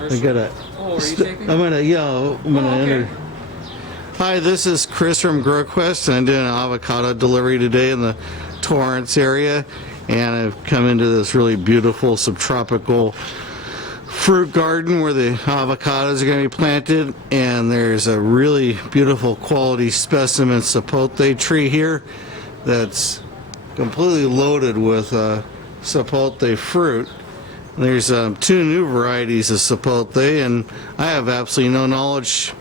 nursery. I gotta. Oh, are you taping? I'm gonna okay. enter. Hi, this is Chris from GrowQuest, and I'm doing an avocado delivery today in the Torrance area, and I've come into this really beautiful subtropical fruit garden where the avocados are going to be planted, and there's a really beautiful quality specimen Sapote tree here that's completely loaded with Sapote fruit. There's two new varieties of Sapote, and I have absolutely no knowledge,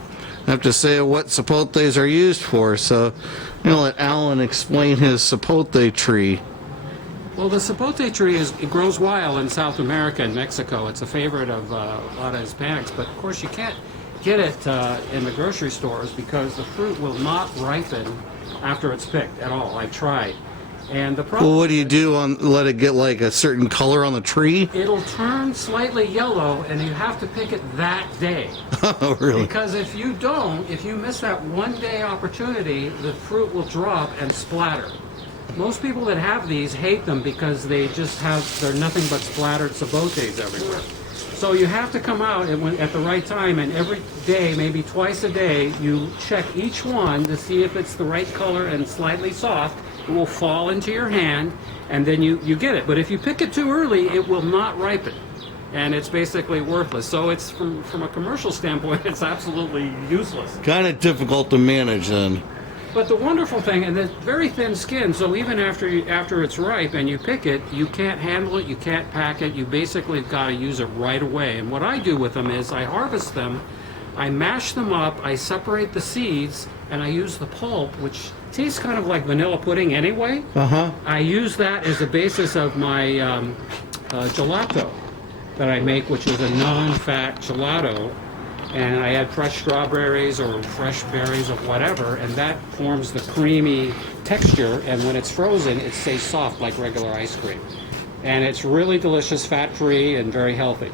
I have to say, what Sapotes are used for, so I'm going to let Alan explain his Sapote tree. Well, the Sapote tree it grows wild in South America and Mexico. It's a favorite of a lot of Hispanics, but of course you can't get it in the grocery stores because the fruit will not ripen after it's picked at all. I've tried. And the problem, Well, what do you do let it get like a certain color on the tree? it'll turn slightly yellow, and you have to pick it that day. Oh, really? Because if you miss that one day opportunity, the fruit will drop and splatter. Most people that have these hate them because they're nothing but splattered sapotes everywhere. So you have to come out at the right time, and every day, maybe twice a day, you check each one to see if it's the right color and slightly soft. It will fall into your hand, and then you get it. But if you pick it too early, it will not ripen, and it's basically worthless. So it's from a commercial standpoint, it's absolutely useless. Kind of difficult to manage then. But the wonderful thing, and it's very thin skin, so even after it's ripe and you pick it, you can't handle it, you can't pack it, you basically got to use it right away. And what I do with them is I harvest them, I mash them up, I separate the seeds, and I use the pulp, which tastes kind of like vanilla pudding anyway. I use that as a basis of my gelato that I make, which is a non-fat gelato. And I add fresh strawberries or fresh berries or whatever, and that forms the creamy texture, and when it's frozen, it stays soft like regular ice cream. And it's really delicious, fat-free, and very healthy.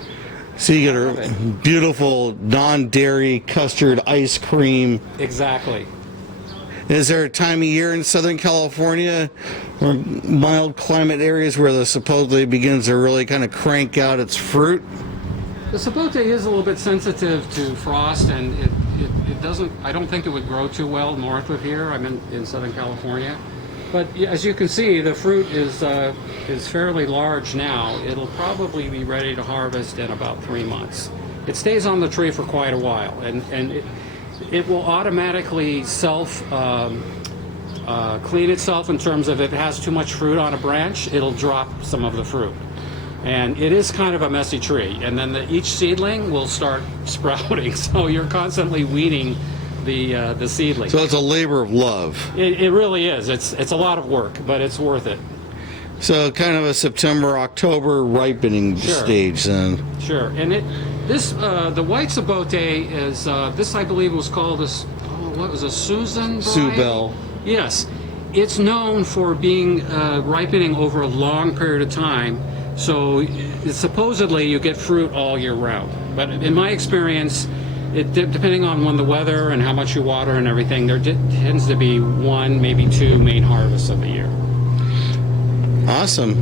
So you get a beautiful non-dairy custard ice cream. Exactly. Is there a time of year in Southern California or mild climate areas where the Sapote begins to really kind of crank out its fruit? The Sapote is a little bit sensitive to frost, and it doesn't, I don't think it would grow too well north of here. I'm in Southern California. But as you can see, the fruit is fairly large now. It'll probably be ready to harvest in about 3 months. It stays on the tree for quite a while, and it will automatically clean itself in terms of if it has too much fruit on a branch, it'll drop some of the fruit. And it is kind of a messy tree, and then each seedling will start sprouting, so you're constantly weeding the seedling. So it's a labor of love. It really is. It's a lot of work, but it's worth it. So kind of a September, October ripening stage then. Sure. And the white Sapote is, this I believe was called what was a Susan variety? Suebelle. Yes. It's known for being ripening over a long period of time. So supposedly you get fruit all year round. But in my experience, depending on when the weather and how much you water and everything, there tends to be one, maybe two main harvests of the year. Awesome.